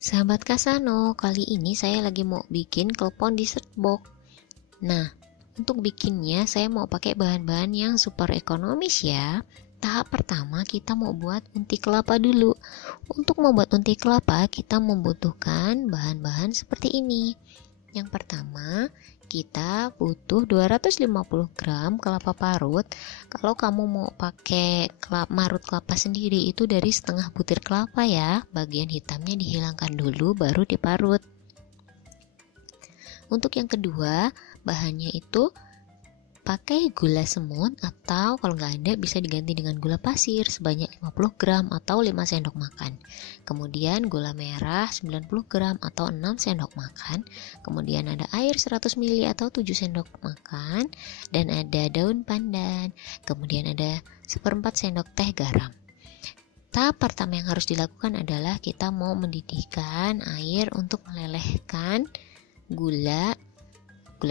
Sahabat Kasano, kali ini saya lagi mau bikin klepon dessert box. Nah, untuk bikinnya saya mau pakai bahan-bahan yang super ekonomis ya. Tahap pertama kita mau buat unti kelapa dulu. Untuk membuat unti kelapa kita membutuhkan bahan-bahan seperti ini. Yang pertama, kita butuh 250 gram kelapa parut. Kalau kamu mau pakai marut kelapa sendiri itu dari setengah butir kelapa ya. Bagian hitamnya dihilangkan dulu baru diparut. Untuk yang kedua, bahannya itu pakai gula semut atau kalau nggak ada bisa diganti dengan gula pasir sebanyak 50 gram atau 5 sendok makan. Kemudian gula merah 90 gram atau 6 sendok makan. Kemudian ada air 100 ml atau 7 sendok makan. Dan ada daun pandan. Kemudian ada 1/4 sendok teh garam. Tahap pertama yang harus dilakukan adalah kita mau mendidihkan air untuk melelehkan gula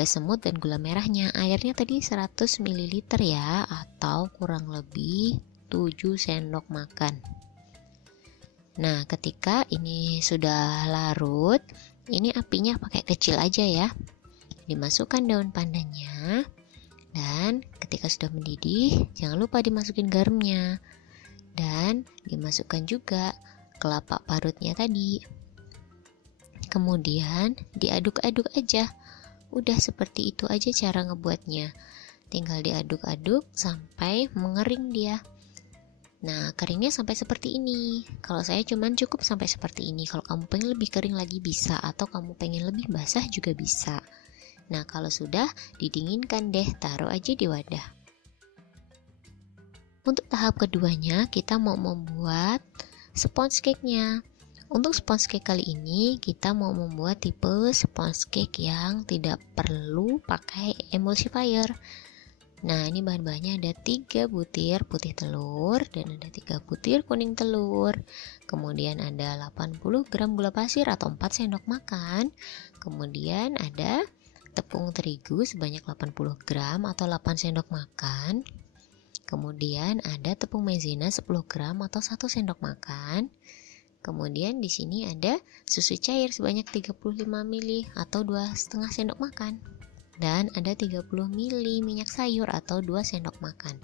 semut dan gula merahnya. Airnya tadi 100 ml ya, atau kurang lebih 7 sendok makan. Nah, ketika ini sudah larut, ini apinya pakai kecil aja ya. Dimasukkan daun pandannya, dan ketika sudah mendidih, jangan lupa dimasukin garamnya. Dan dimasukkan juga kelapa parutnya tadi. Kemudian diaduk-aduk aja. Udah seperti itu aja cara ngebuatnya. Tinggal diaduk-aduk sampai mengering dia. Nah, keringnya sampai seperti ini. Kalau saya cuman cukup sampai seperti ini. Kalau kamu pengen lebih kering lagi bisa, atau kamu pengen lebih basah juga bisa. Nah, kalau sudah didinginkan deh, taruh aja di wadah. Untuk tahap keduanya, kita mau membuat sponge cake-nya. Untuk sponge cake kali ini kita mau membuat tipe sponge cake yang tidak perlu pakai emulsifier. Nah, ini bahan-bahannya ada 3 butir putih telur dan ada 3 butir kuning telur. Kemudian ada 80 gram gula pasir atau 4 sendok makan. Kemudian ada tepung terigu sebanyak 80 gram atau 8 sendok makan. Kemudian ada tepung maizena 10 gram atau 1 sendok makan. Kemudian di sini ada susu cair sebanyak 35 ml atau 2,5 sendok makan. Dan ada 30 ml minyak sayur atau 2 sendok makan.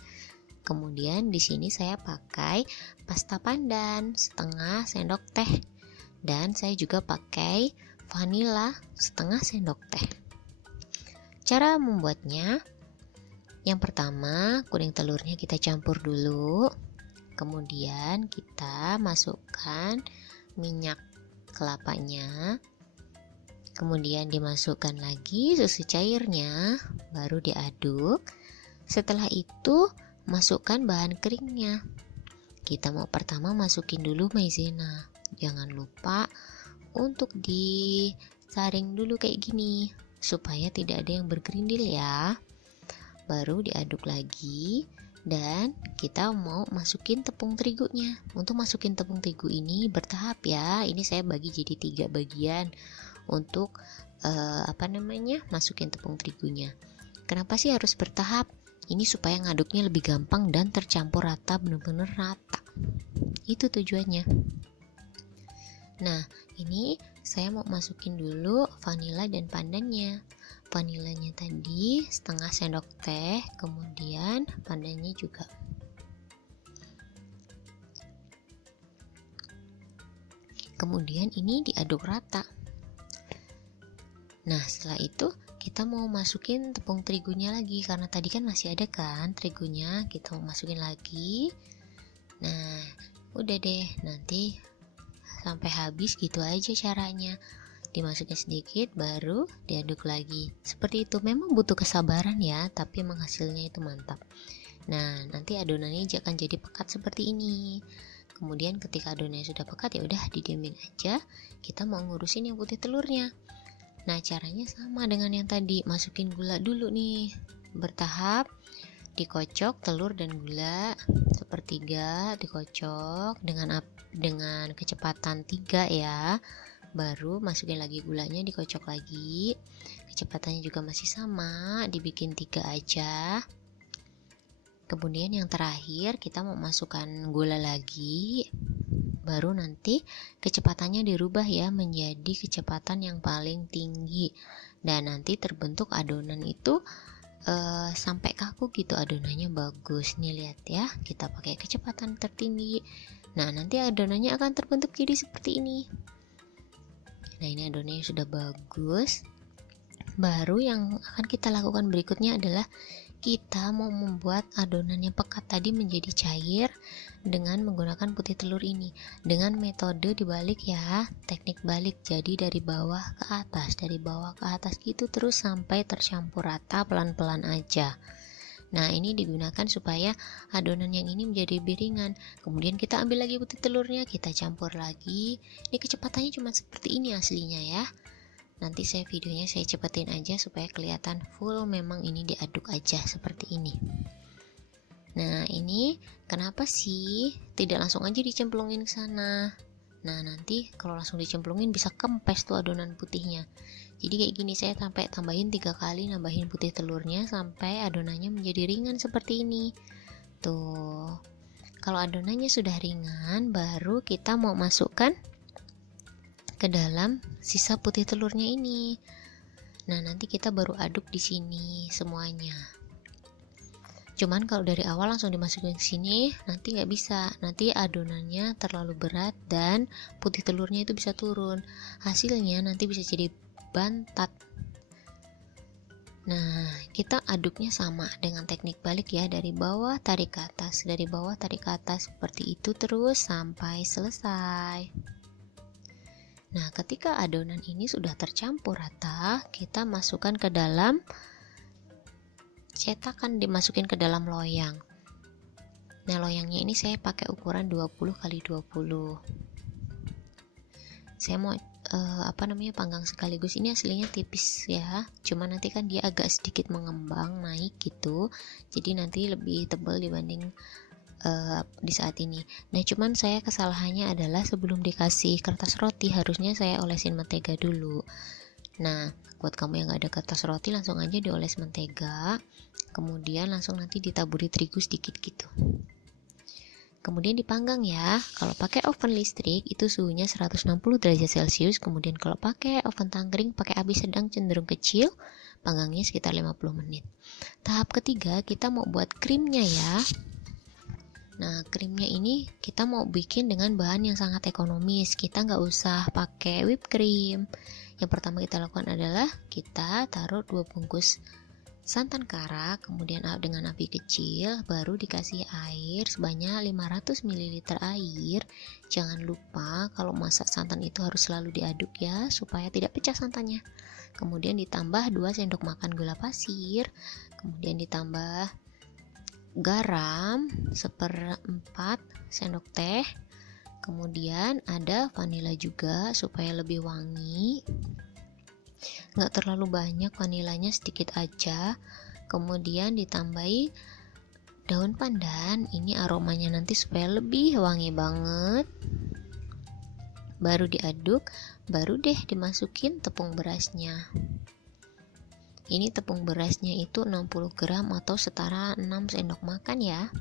Kemudian di sini saya pakai pasta pandan setengah sendok teh. Dan saya juga pakai vanila setengah sendok teh. Cara membuatnya, yang pertama kuning telurnya kita campur dulu. Kemudian kita masukkan minyak kelapanya. Kemudian dimasukkan lagi susu cairnya, baru diaduk. Setelah itu masukkan bahan keringnya. Kita mau pertama masukin dulu maizena. Jangan lupa untuk disaring dulu kayak gini supaya tidak ada yang bergerindil ya. Baru diaduk lagi. Dan kita mau masukin tepung terigunya. Untuk masukin tepung terigu ini bertahap ya. Ini saya bagi jadi 3 bagian untuk masukin tepung terigunya. Kenapa sih harus bertahap? Ini supaya ngaduknya lebih gampang dan tercampur rata, benar-benar rata. Itu tujuannya. Nah, ini saya mau masukin dulu vanila dan pandannya. Vanilanya tadi setengah sendok teh, kemudian pandannya juga. Kemudian ini diaduk rata. Nah, setelah itu kita mau masukin tepung terigunya lagi, karena tadi kan masih ada kan terigunya, kita mau masukin lagi. Nah, udah deh, nanti sampai habis gitu aja caranya. Dimasukin sedikit baru diaduk lagi. Seperti itu, memang butuh kesabaran ya, tapi emang hasilnya itu mantap. Nah, nanti adonannya akan jadi pekat seperti ini. Kemudian ketika adonannya sudah pekat ya udah didiemin aja. Kita mau ngurusin yang putih telurnya. Nah, caranya sama dengan yang tadi, masukin gula dulu nih. Bertahap dikocok telur dan gula sepertiga, dikocok dengan kecepatan 3 ya. Baru masukin lagi gulanya, dikocok lagi. Kecepatannya juga masih sama, dibikin 3 aja. Kemudian yang terakhir kita mau masukkan gula lagi. baru nanti kecepatannya dirubah ya menjadi kecepatan yang paling tinggi, dan nanti terbentuk adonan itu sampai kaku gitu, adonannya bagus nih. Lihat ya, kita pakai kecepatan tertinggi, nah nanti adonannya akan terbentuk jadi seperti ini. Nah ini adonannya sudah bagus. Baru yang akan kita lakukan berikutnya adalah kita mau membuat adonan yang pekat tadi menjadi cair dengan menggunakan putih telur ini dengan metode dibalik ya, teknik balik. Jadi dari bawah ke atas gitu terus sampai tercampur rata, pelan-pelan aja. Nah ini digunakan supaya adonan yang ini menjadi lebih ringan. Kemudian kita ambil lagi putih telurnya, kita campur lagi. Ini kecepatannya cuma seperti ini aslinya ya. Nanti videonya saya cepetin aja supaya kelihatan full, memang ini diaduk aja seperti ini. Nah ini kenapa sih tidak langsung aja dicemplungin ke sana? Nah nanti kalau langsung dicemplungin bisa kempes tuh adonan putihnya. Jadi kayak gini, saya sampai tambahin 3 kali nambahin putih telurnya sampai adonannya menjadi ringan seperti ini. Tuh, kalau adonannya sudah ringan, baru kita mau masukkan ke dalam sisa putih telurnya ini. Nah nanti kita baru aduk di sini semuanya. Cuman kalau dari awal langsung dimasukin ke sini nanti nggak bisa, nanti adonannya terlalu berat dan putih telurnya itu bisa turun. Hasilnya nanti bisa jadi bantat. Nah kita aduknya sama dengan teknik balik ya, dari bawah tarik ke atas, dari bawah tarik ke atas, seperti itu terus sampai selesai. Nah ketika adonan ini sudah tercampur rata, kita masukkan ke dalam cetakan, dimasukin ke dalam loyang. Nah loyangnya ini saya pakai ukuran 20x20. Saya mau panggang sekaligus. Ini aslinya tipis ya, cuma nanti kan dia agak sedikit mengembang naik gitu, jadi nanti lebih tebal dibanding di saat ini. Nah cuman saya kesalahannya adalah sebelum dikasih kertas roti harusnya saya olesin mentega dulu. Nah buat kamu yang gak ada kertas roti langsung aja dioles mentega, kemudian langsung nanti ditaburi terigu sedikit gitu, kemudian dipanggang ya. Kalau pakai oven listrik itu suhunya 160 derajat celcius, kemudian kalau pakai oven tangkring pakai api sedang cenderung kecil, panggangnya sekitar 50 menit. Tahap ketiga kita mau buat krimnya ya. Nah krimnya ini kita mau bikin dengan bahan yang sangat ekonomis, kita nggak usah pakai whipped cream. Yang pertama kita lakukan adalah kita taruh 2 bungkus santan kara, kemudian dengan api kecil, baru dikasih air sebanyak 500 ml air. Jangan lupa kalau masak santan itu harus selalu diaduk ya supaya tidak pecah santannya. Kemudian ditambah 2 sendok makan gula pasir, kemudian ditambah garam 1/4 sendok teh, kemudian ada vanila juga supaya lebih wangi, nggak terlalu banyak vanilanya, sedikit aja. Kemudian ditambahi daun pandan, ini aromanya nanti supaya lebih wangi banget. Baru diaduk, baru deh dimasukin tepung berasnya. Ini tepung berasnya itu 60 gram atau setara 6 sendok makan ya.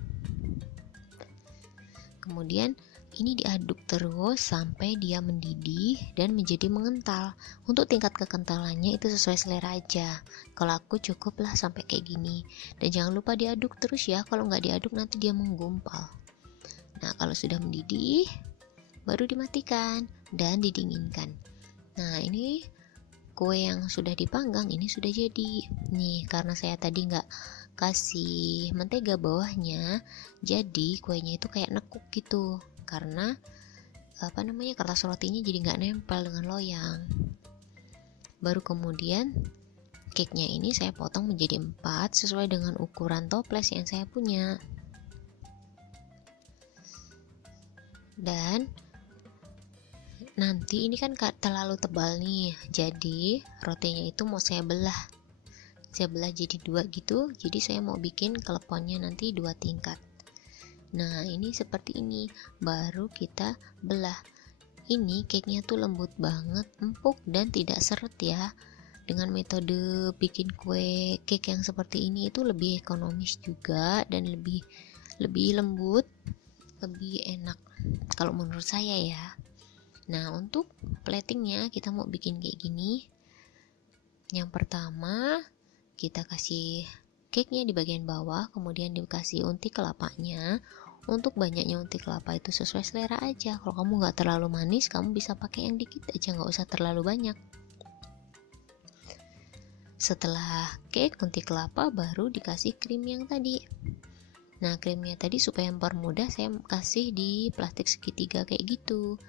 Kemudian ini diaduk terus sampai dia mendidih dan menjadi mengental. Untuk tingkat kekentalannya itu sesuai selera aja. Kalau aku cukup lah sampai kayak gini. Dan jangan lupa diaduk terus ya, kalau nggak diaduk nanti dia menggumpal. Nah kalau sudah mendidih baru dimatikan dan didinginkan. Nah ini kue yang sudah dipanggang ini sudah jadi nih, karena saya tadi nggak kasih mentega bawahnya, jadi kuenya itu kayak nekuk gitu, karena kertas rotinya jadi nggak nempel dengan loyang. Baru kemudian cake-nya ini saya potong menjadi 4 sesuai dengan ukuran toples yang saya punya. Dan nanti ini kan terlalu tebal nih, jadi rotinya itu mau saya belah jadi 2 gitu. Jadi saya mau bikin kleponnya nanti 2 tingkat. Nah ini seperti ini, baru kita belah. Ini cake-nya tuh lembut banget, empuk dan tidak seret ya. Dengan metode bikin kue cake yang seperti ini itu lebih ekonomis juga dan lebih lembut, lebih enak. kalau menurut saya ya. Nah, untuk platingnya kita mau bikin kayak gini. Yang pertama, kita kasih cake-nya di bagian bawah, kemudian dikasih unti kelapanya. Untuk banyaknya unti kelapa itu sesuai selera aja. Kalau kamu nggak terlalu manis, kamu bisa pakai yang dikit aja, nggak usah terlalu banyak. Setelah cake unti kelapa, baru dikasih krim yang tadi. Nah, krimnya tadi supaya mempermudah, saya kasih di plastik segitiga kayak gitu.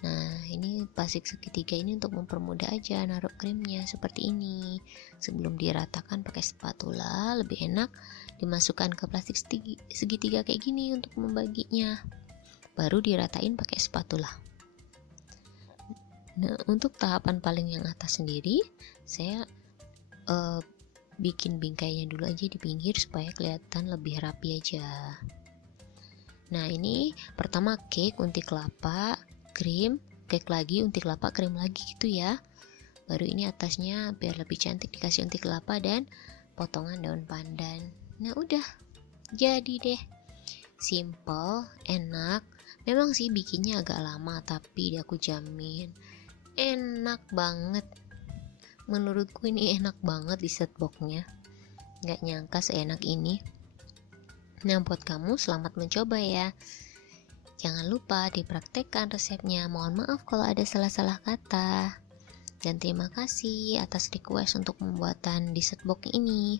Nah, ini plastik segitiga ini untuk mempermudah aja naruh krimnya seperti ini. Sebelum diratakan pakai spatula, lebih enak dimasukkan ke plastik segitiga kayak gini untuk membaginya. Baru diratain pakai spatula. Nah, untuk tahapan paling yang atas sendiri, saya bikin bingkainya dulu aja di pinggir supaya kelihatan lebih rapi aja. Nah, ini pertama cake unti kelapa, krim, cake lagi, unti kelapa, krim lagi gitu ya. Baru ini atasnya biar lebih cantik dikasih unti kelapa dan potongan daun pandan. Nah, udah jadi deh. Simple, enak. Memang sih bikinnya agak lama, tapi aku jamin enak banget. Menurutku ini enak banget di set boxnya. Gak nyangka seenak ini. Nah, buat kamu selamat mencoba ya. Jangan lupa dipraktekkan resepnya. Mohon maaf kalau ada salah-salah kata. Dan terima kasih atas request untuk pembuatan dessert box ini.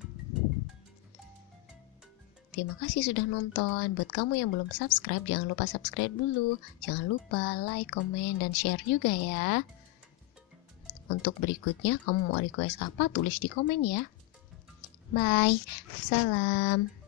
Terima kasih sudah nonton. Buat kamu yang belum subscribe, jangan lupa subscribe dulu. Jangan lupa like, komen, dan share juga ya. Untuk berikutnya, kamu mau request apa? Tulis di komen ya. Bye. Salam.